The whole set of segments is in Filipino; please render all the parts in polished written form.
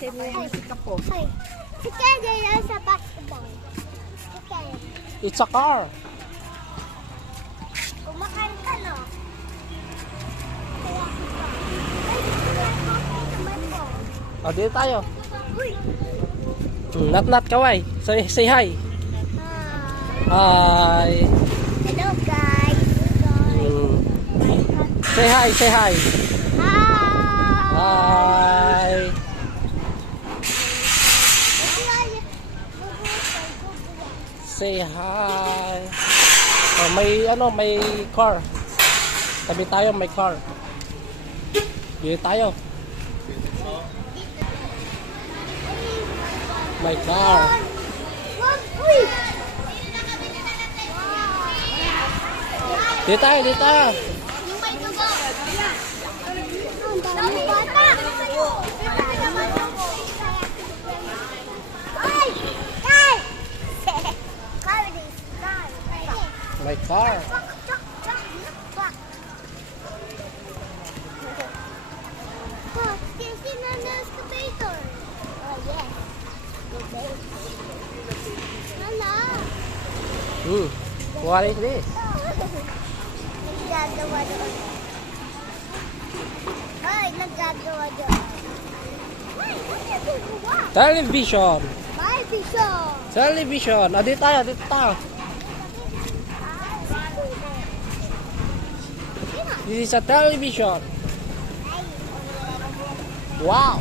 Hey, si Kenya yan sa basketball. Si Kenya. It's a car. Kumakain ka, no? O, dito tayo. Uy! Nat kaway. Say hi. Hi. Hello, guys. Say hi, say hi. Hi! Hi. Say hi. Oh, may car. Tabi tayo, may car. Dito tayo. My car. Uy! Dito tayo, dito tayo. Yung may dugo. Ang dami bata. Ay! Ay! Car is car. My car. Oh, station on the excavator. Oh, yes. Hello. What is this? Nagagawa doon. Ay, nagagawa doon. Ay, ano yung gumawa? Television. Ay, piso. Television. Ah, dito tayo, dito tayo. This is a television. Wow.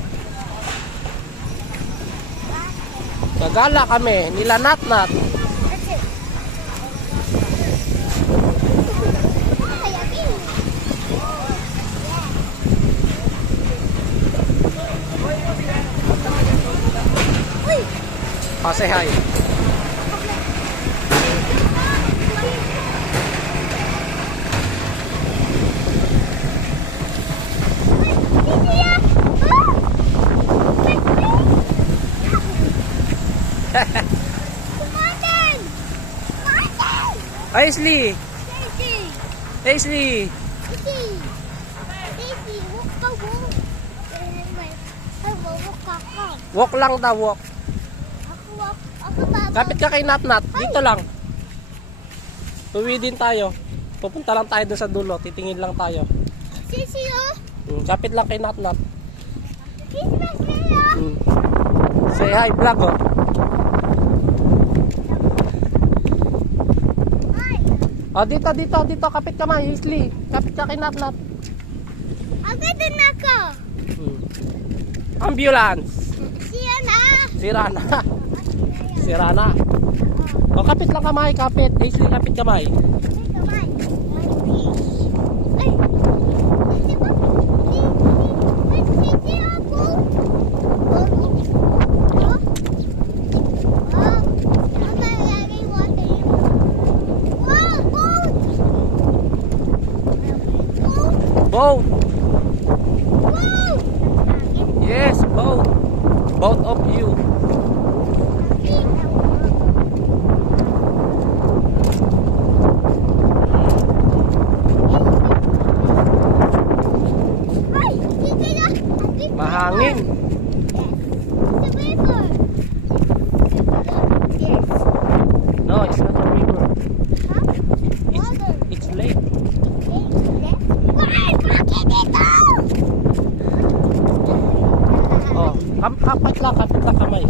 Gagala kami, nila Nat. That's it. Kayakin. Uy! Oh, say hi. Martin! Martin! Aisley! Daisy! Aisley! Daisy! Daisy, walk ka, walk. Ay, walk ako. Walk lang daw, walk. Ako baba. Kapit ka kay Nat. Dito lang. Tuwi din tayo. Pupunta lang tayo doon sa dulo. Titingin lang tayo. Sisi, oh. Kapit lang kay Nat. Kiss my kaya. Say hi, vlog, oh. Ay, Oh, dito. Kapit ka, Aisley. Kapit ka kay Nat. agad din ako. Ambulance. Siya na. Sira na. Sira na. O, kapit lang kamay, kapit. Aisley, kapit kamay. Ay, ay, di ba? Sisi ako. Boat. Yes, boat. Both of you. Mahangin. No, it's not a river. It's lake. Oh, kapit lang kamay.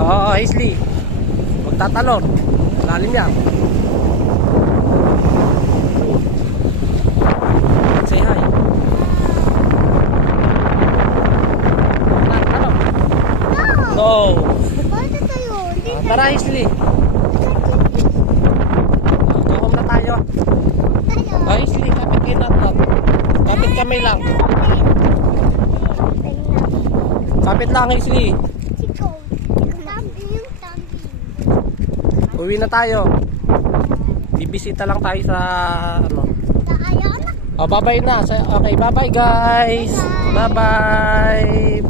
Oo, Aisley. Magtatalon. Lalim yan. Say hi. Ano? No. Tara, Aisley. Go home na tayo. Aisley, kapit kay Nat. Kapit kamay lang. Kapit lang, Aisley. Uwi na tayo. Bibisita lang tayo sa ano. Oh, bye-bye na. Okay, bye-bye guys. Bye-bye.